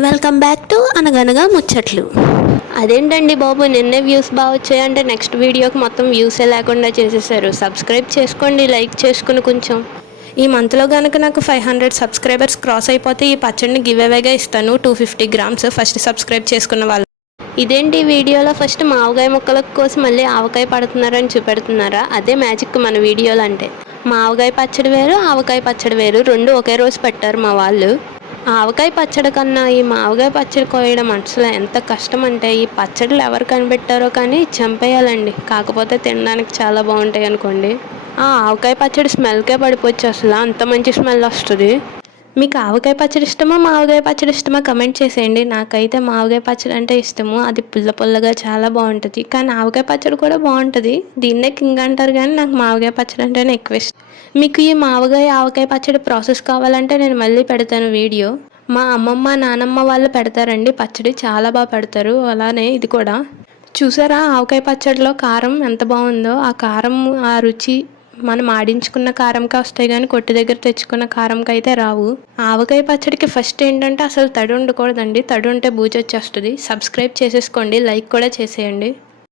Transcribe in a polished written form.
Welcome back to అనగనగా ముచ్చట్లు. అదేంటండి బాబు, నిన్నే వ్యూస్ బాగా వచ్చాయంటే నెక్స్ట్ వీడియోకి మొత్తం వ్యూసే లేకుండా చేసేసారు. సబ్స్క్రైబ్ చేసుకోండి, లైక్ చేసుకుని కొంచెం. ఈ మంత్లో కనుక నాకు 500 సబ్స్క్రైబర్స్ క్రాస్ అయిపోతే ఈ పచ్చడిని గివ్ అవేగా ఇస్తాను, 250 grams ఫస్ట్ సబ్స్క్రైబ్ చేసుకున్న వాళ్ళు. ఇదేంటి వీడియోలో ఫస్ట్ మావకాయ ముక్కల కోసం మళ్ళీ ఆవకాయ పడుతున్నారని చూపెడుతున్నారా? అదే మ్యాజిక్ మన వీడియోలు అంటే. మావకాయ పచ్చడి వేరు, ఆవకాయ పచ్చడి వేరు, రెండు ఒకే రోజు పెట్టారు మా వాళ్ళు. ఆవకాయ పచ్చడి కన్నా ఈ మావకాయ పచ్చడి కోయడం అసలు ఎంత కష్టం అంటే, ఈ పచ్చడిలు ఎవరు కనిపెట్టారో కానీ చంపేయాలండి. కాకపోతే తినడానికి చాలా బాగుంటాయి అనుకోండి. ఆ ఆవకాయ పచ్చడి స్మెల్కే పడిపోవచ్చు, అసలు అంత మంచి స్మెల్ వస్తుంది. మీకు ఆవకాయ పచ్చడి ఇష్టమా, మావకాయ పచ్చడి ఇష్టమా కమెంట్ చేసేయండి. నాకైతే మావకాయ పచ్చడి అంటే ఇష్టము, అది పుల్ల పుల్లగా చాలా బాగుంటుంది. కానీ ఆవకాయ పచ్చడి కూడా బాగుంటుంది, దీన్నే కింగ్ అంటారు. కానీ నాకు మావకాయ పచ్చడి అంటేనే ఎక్కువ ఇష్టం. మీకు ఈ మావకాయ ఆవకాయ పచ్చడి ప్రాసెస్ కావాలంటే నేను మళ్ళీ పెడతాను వీడియో. మా అమ్మమ్మ నానమ్మ వాళ్ళు పెడతారండి పచ్చడి, చాలా బాగా పెడతారు. అలానే ఇది కూడా చూసారా, ఆవకాయ పచ్చడిలో కారం ఎంత బాగుందో. ఆ కారం ఆ రుచి మనం ఆడించుకున్న కారంకి వస్తాయి కానీ కొట్టు దగ్గర తెచ్చుకున్న కారంకి అయితే రావు. ఆవకాయ పచ్చడికి ఫస్ట్ ఏంటంటే అసలు తడి ఉండకూడదండి, తడి ఉంటే బూజు వచ్చేస్తుంది. సబ్స్క్రైబ్ చేసేసుకోండి, లైక్ కూడా చేసేయండి.